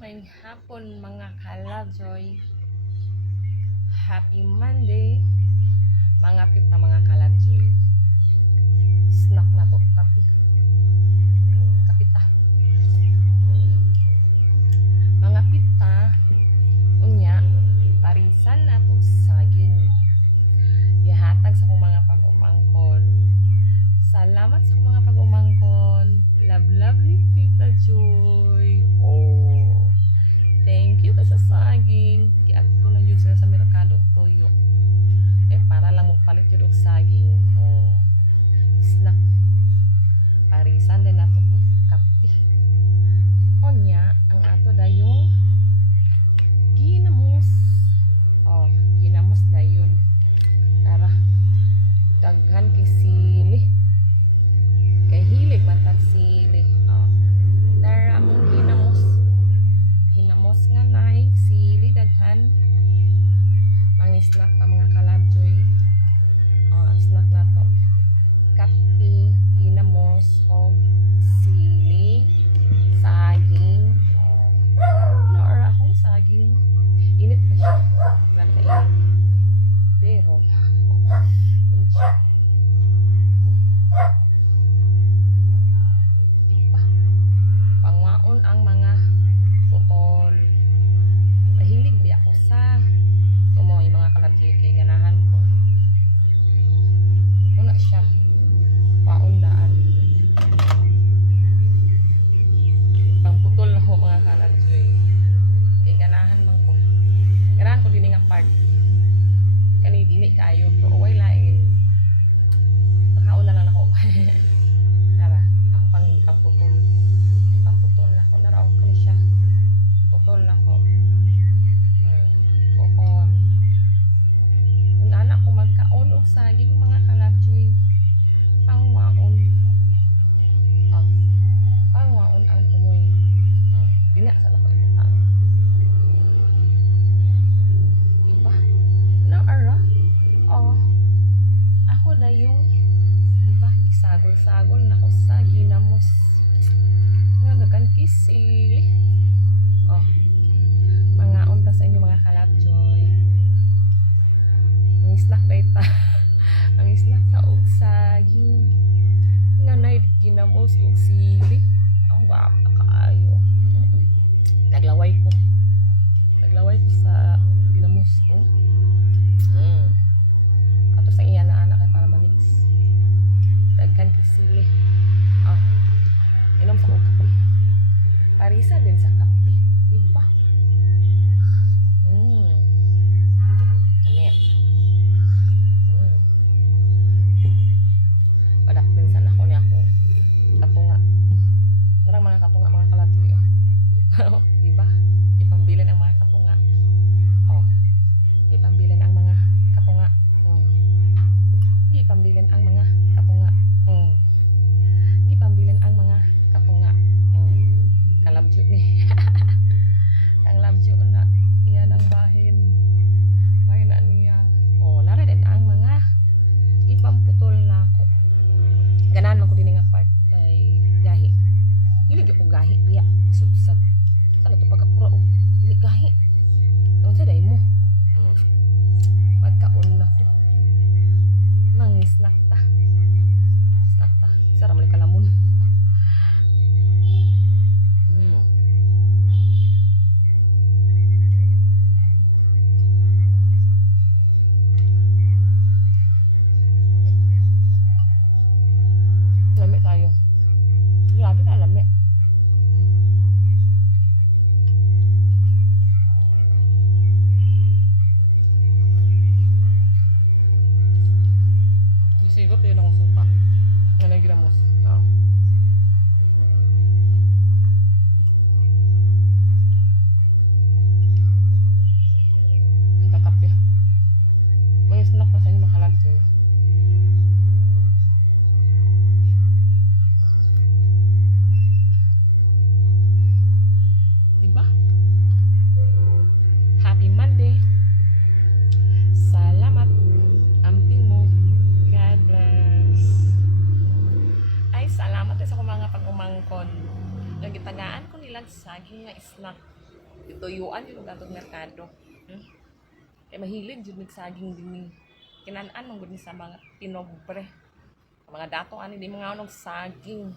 May hapon mga kalajoy. Happy Monday. Mga pita mga kalajoy. Snack na to. Kapi. Kapita. Mga pita. Unya. Parisan na to saging. Yahatag sa kong mga pag-umangkon. Salamat sa kong mga pag-umangkon. Love ni Tita Joy. Oh. Thank you sa saging. Giadto na yun sila sa merkado toyo. Para lang mo palit yun og saging. Oh. Snack. Parisan din nato kape. Onya, ang ato dayong ginamos. Oh, ginamos dayon. Tara. Daghan kay sili. Kay hilig matag sili. Oh. Tara mong ginamos. Ginamos nga nay sili daghan. Mang-snack pa mga kalabjoy. Oh, snack na to. Kape, ginamos, og sili, saging. Oh. Naara akong saging. Init pa siya. Grabe ka init. Pero, init siya. Diba? Pangwaon ang mga putol. Mahilig di ako sa tumoy mga kalabjoy kay ganahan ko. Una siya. Paundaan. Pangputol na ho mga kalabjoy. Kay ganahan man ko. Ganahan ko din nga part. Kani dili kayo pero way lain. Pagkaon na lang ako. Tara, ako pangputol. Pangputol na ako. Naraw ko ni siya. Putol na ako. Bukon. Kung anak ko magkaon og saging mga kalabjoy. Pangwaon. Oh. Pangwaon ang tumoy. Dina sa lako ito tao. Diba? Naara? Oh. Ako na yung diba? Sagol-sagol na ko sa ginamos. Nagagan kisili. Oh. Mga unta sa inyo mga kalabjoy. Ang snack dayta. Ang snack ta og saging. Nanay ginamos og sili. Ang wapa kaayo. Naglaway ko sa ginamos ko. Ato sa iya na anak para mamix. Daghan kisili. Oh. Inom sa og kape. Parisa din sa kape. Diba? Init. Padak pinsan ako ni ako. Katunga. Narang mga katunga mga kalabjoy. Oh. Diba? Ipambilan ang mga katunga. Oh. Ipambilan ang mga katunga. Ipambilan ang mga katunga. Ipambilan ang mga katunga. Kalabjo ni. Ang labjo na iyan ang bahin. Bahin na niya. Oh, nara din ang mga ipamputol na ako. Ganahan man ko din nga part kay gahi. Hilig ako gahi biya. Subsab. Sana ito pagkapura o dili gahi. Doon sa day mo. Pagkaon na ko. Snack ta. Snack ta. Sarap mali kalamon. Lami tayo. Grabe ka lami. Sigop yun akong suka. Yan ang ginamos. Oh. Ang tatapya. May snack pa sa inyo mga kalabjoy. Diba? Happy Monday. Salamat. Amping mo. God bless. Ay, salamat sa akong mga pag-umangkon. Nagitagaan ko nilang saging nga snack. Ituyuan yung gatong merkado. Hmm? Kaya mahilig yun saging din. Kinanaan mong gud ni sa mga pinobre. Mga dato ani di mga unog saging.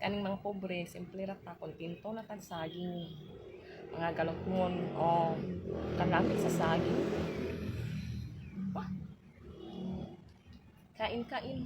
Kaning mga pobre, simple ra ta kontento na tag saging. Mga galotngon o kalapit sa saging. Wah. Kain. Kain.